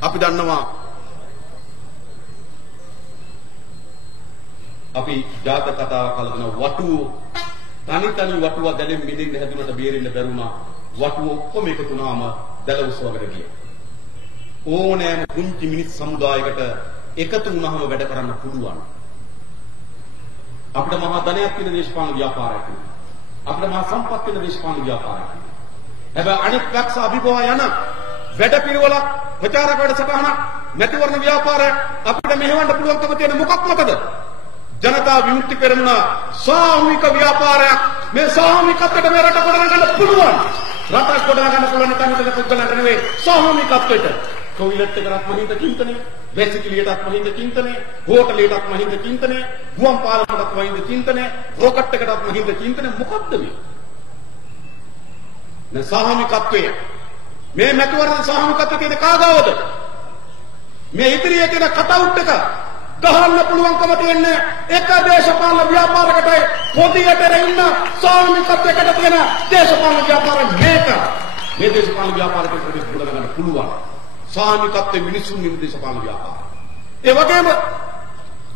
අපි දන්නවා අපි ජාතක කතාවක් කලන වටුව තනි වටුව දැලෙන් මිදෙන්න හැදුනට බේරෙන්න බැරුණා. වටුව ඔක්කොම එකතු වුණාම දැල උස්සවකට ගියා. ඕනෑම පුංචි මිනිස් සමුදායකට එකතු වුණාම වැඩ කරන්න පුළුවන්. අපිට මහා ධනයක් තියෙන දේශපාලන ව්‍යාපාරයක් තියෙනවා. අපිට මහා සම්පත් තියෙන දේශපාලන ව්‍යාපාරයක් තියෙනවා. හැබැයි අනිත් පැක්ෂ අභිභව යන වැඩ පිළිවෙලක් ප්‍රචාරක වැඩසටහනක් මැතිවරණ ව්‍යාපාරයක් අපිට මෙහෙවන්න පුළුවන්කම තියෙන මොකක් මතද? ජනතා විමුක්ති පෙරමුණ සාමූහික ව්‍යාපාරයක්. මේ සාමූහිකත්වයට මේ රට ගොඩනගන්න පුළුවන්. රටක් ගොඩනගන්න පුළුවන් තනිකර පුද්ගලයන්ට නෙවෙයි සාමූහිකත්වයට. කොවිලට් එකකට මහින්ද චින්තනය, වැසිකිළියටත් මහින්ද චින්තනය, හෝටලයටත් මහින්ද චින්තනය, ගුවන් පාලනයටත් මහින්ද චින්තනය, රොකට් එකටත් මහින්ද චින්තනය. මොකක්ද මේ? මේ සාමූහිකත්වය මේ මැතිවරණ සාමූහිකත්වය තියෙන කාගාවද? මේ ඉදිරියේ තියෙන කටවුට් එක ගහන්න පුළුවන්කම තියෙන්නේ එක දේශපාලන ව්‍යාපාරයකටයි පොදියට ඉන්න සාමූහිකත්වයකට තියෙන දේශපාලන ව්‍යාපාරය මේක. මේ දේශපාලන ව්‍යාපාරයකට ගොඩ ගන්න පුළුවන්. සාමූහිකත්වයේ මිනිසුන් නිම දේශපාලන ව්‍යාපාරය. ඒ වගේම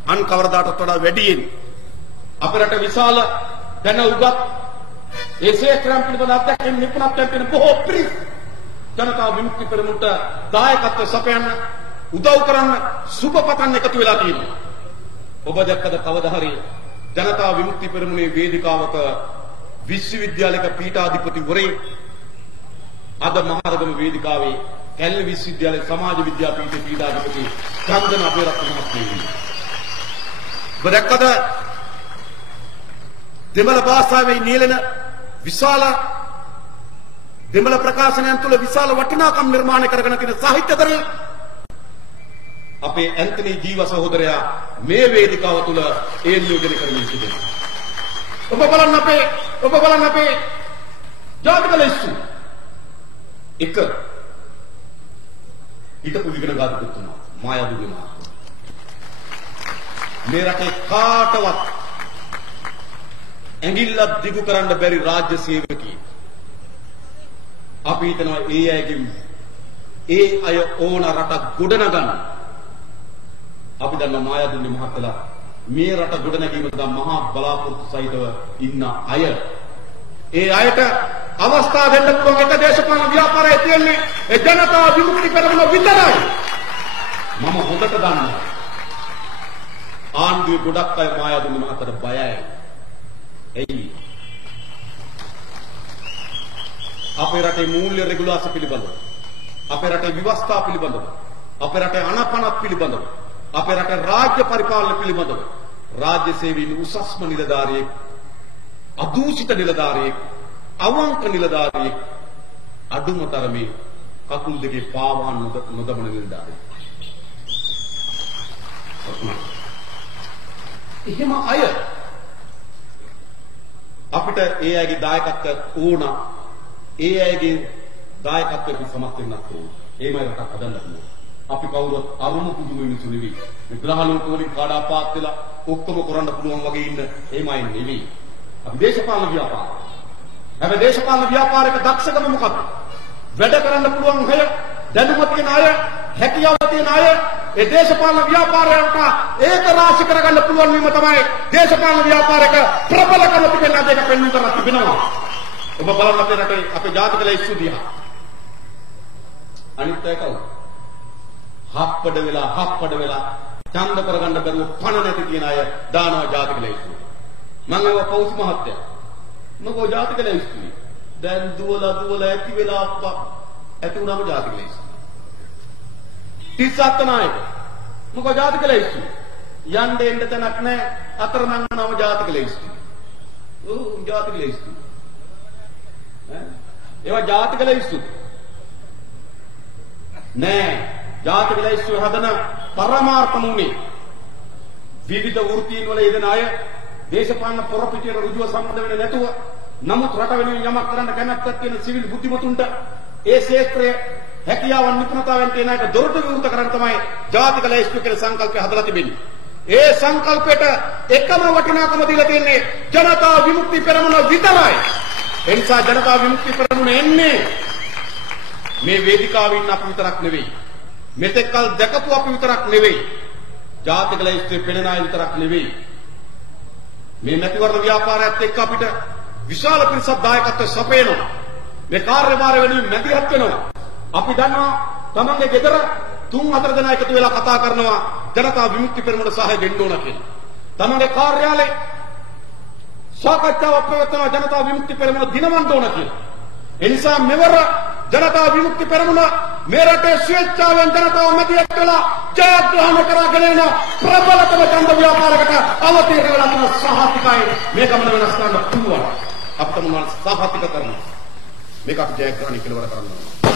අන් කවරදාටත් වඩා වැඩියෙන් අපේ රට විශාල දැන උගත් ඒ ශේත්‍රයන් පිළිබඳ අධ්‍යක්ෂක නිපුණත්වයන් තියෙන බොහෝ පිරිස් ජනතා විමුක්ති පෙරමුණට දායකත්ව සපයන්න උදව් කරන්න සුබ පතන්න එකතු වෙලා තියෙනවා. ඔබ දැක්කද කවදා හරි ජනතා විමුක්ති පෙරමුණේ වේදිකාවක විශ්වවිද්‍යාලයක පීඨාධිපතිවරේ අද මහරගම වේදිකාවේ කැලණි විශ්වවිද්‍යාලයේ සමාජ විද්‍යාපීඨයේ පීඨාධිපති චන්දන අබේරත්න මහත්මිය. ඔබ දැක්කද දෙමළ භාෂාවේ නියැලෙන විශාල දෙමළ ප්‍රකාශනයන් තුළ විශාල වටිනාකම් නිර්මාණය කරගෙන තියෙන සාහිත්‍යතරය අපේ ඇන්තනි ජීව සහෝදරයා මේ වේදිකාව තුළ ඒ නියෝජනය කරමින් සිටිනවා. ඔබ බලන්න අපේ ජාතික ලෙස්තු එක හිටපු විගණකාධිපතිතුමා මායාදුගේ මහත්මයා මේ රටේ කාටවත් ඇඟිල්ලක් දිගු කරන්න බැරි රාජ්‍ය සේවකයෙක්. අපි හිතනවා ඒ අය ඕන රටක් ගොඩනගන්න. අපි දන්නවා මායාදුන්නේ මහත්තයා මේ රට ගොඩනැගීම සඳහා මහා බලාපොරොත්තු සහිතව ඉන්න අය. ඒ අයට අවස්ථාව දෙන්න පුළුවන් එක දේශපාලන ව්‍යාපාරයේ තියෙන්නේ ඒ ජනතා විමුක්ති පෙරමුණ විතරයි. මම හොඳට දන්නවා. ආණ්ඩුවේ ගොඩක් අය මායාදුන්නේ මහත්තයාට බයයි. එයි අපේ රටේ මූල්‍ය රෙගුලාසි පිළිබඳව, අපේ රටේ ව්‍යවස්ථා පිළිබඳව, අපේ රටේ අනපනත් පිළිබඳව, අපේ රටේ රාජ්‍ය පරිපාලන පිළිබඳව රාජ්‍ය සේවීන් උසස්ම නිලධාරියෙක්, අදූෂිත නිලධාරියෙක්, අවංක නිලධාරියෙක්, අඩුම තරමේ කකුල් දෙකේ පාවා නොදමන නිලධාරියෙක්. එහෙම අය අපිට ඒ අයගේ දායකත්වය ඕන. ඒ අයගේ දායකත්වයට සමත් වෙන්නත් ඕන. ඒමයි රටක් හදන්න පුළුවන්. අපි කවුරුත් අරුම පුදුම මිනිස්සු නෙවෙයි. මේ ග්‍රහලෝක වලින් කාඩා පාත් වෙලා ඔක්කොම කරන්න පුළුවන් වගේ ඉන්න එහෙමයි නෙවෙයි. අපි දේශපාලන ව්‍යාපාරය. හැබැයි දේශපාලන ව්‍යාපාරයක දක්ෂකම මොකක්ද? වැඩ කරන්න පුළුවන් අය, දැනුම තියෙන අය, හැකියාව තියෙන අය ඒ දේශපාලන ව්‍යාපාරයට ඒක රාශි කරගන්න පුළුවන් වීම තමයි දේශපාලන ව්‍යාපාරයක ප්‍රබලකම තිබෙන අද එක පෙන්වන්න කරලා තිබෙනවා. ඔබ බලන්න අපේ රටේ අපේ ජාතික ලැයිස්තු දිහා. අනිත් එක කවුද? හප්පඩ වෙලා ඡන්ද කරගන්න බැරුව පණ නැති කියන අය දානවා ජාතික ලැයිස්තු. මම ඒව පෞසි මහත්තයා. මොකෝ ජාතික ලැයිස්තු. දැන් දුවලා ඇති වෙලා අප්පා ඇති උනම ජාතික ලැයිස්තු. 37 නායක. මොකෝ ජාතික ලැයිස්තු. යන්න එන්න තැනක් නැහැ. අතරමං නම ජාතික ලැයිස්තු. ජාතික ලැයිස්තු. ඒවා ජාතික ලැයිස්තු. නෑ. ජාතික ලැයිස්තු හදන පරමාර්ථම උනේ විවිධ වෘත්තීන් වල යෙදෙන අය දේශපාලන පොරපිටියට රුජුව සම්බන්ධ වෙන්නේ නැතුව නමුත් රට වෙනුවෙන් යමක් කරන්න කැමැත්තක් තියෙන සිවිල් බුද්ධිමතුන්ට ඒ ක්ෂේත්‍රයේ හැකියාවන් නිපුණතාවයන් තියෙන අයට දොරටු විවෘත කරන්න තමයි ජාතික ලැයිස්තු කියලා සංකල්පය හදලා තිබෙන්නේ. ඒ සංකල්පයට එකම වටිනාකම දීලා තියෙන්නේ ජනතා විමුක්ති පෙරමුණ විතරයි. ඒ නිසා ජනතා විමුක්ති පෙරමුණ එන්නේ මේ වේදිකාවේ ඉන්න අපි විතරක් නෙවෙයි. මෙතෙක් කල දැකපු අපි විතරක් නෙවෙයි. ජාතික ලැයිස්තුවේ පෙනෙන අය විතරක් නෙවෙයි. මේ මැතිවරණ ව්‍යාපාරයත් එක්ක අපිට විශාල පිරිසක් දායකත්වය සපයනවා. මේ කාර්යභාරය වෙනුවෙන් මැදිහත් වෙනවා. අපි දන්නවා තමන්ගේ ගෙදර 3-4 දෙනා එකතු වෙලා කතා කරනවා ජනතා විමුක්ති පෙරමුණ සහාය දෙන්න ඕන කියලා. තමන්ගේ කාර්යාලේ සාකච්ඡාවක් පැවැත්වනවා ජනතා විමුක්ති පෙරමුණ දිනවන්න ඕන කියලා. ඒ නිසා මෙවර ජනතා විමුක්ති පෙරමුණ මේ රටේ ස්වේච්ඡාවෙන් ජනතාව මැදිහත් වෙලා ජයග්‍රහණය කරගෙන යන ප්‍රබලතම ඡන්ද ව්‍යාපාරයකට අවතීර්ණ වෙලා තියෙන සහතිකයි මේ ගමන වෙනස් කරන්න පුළුවන්. අපිට මොනවද සහතික කරනවා. මේක අපි ජයග්‍රහණය කෙලවර කරන්න ඕනේ.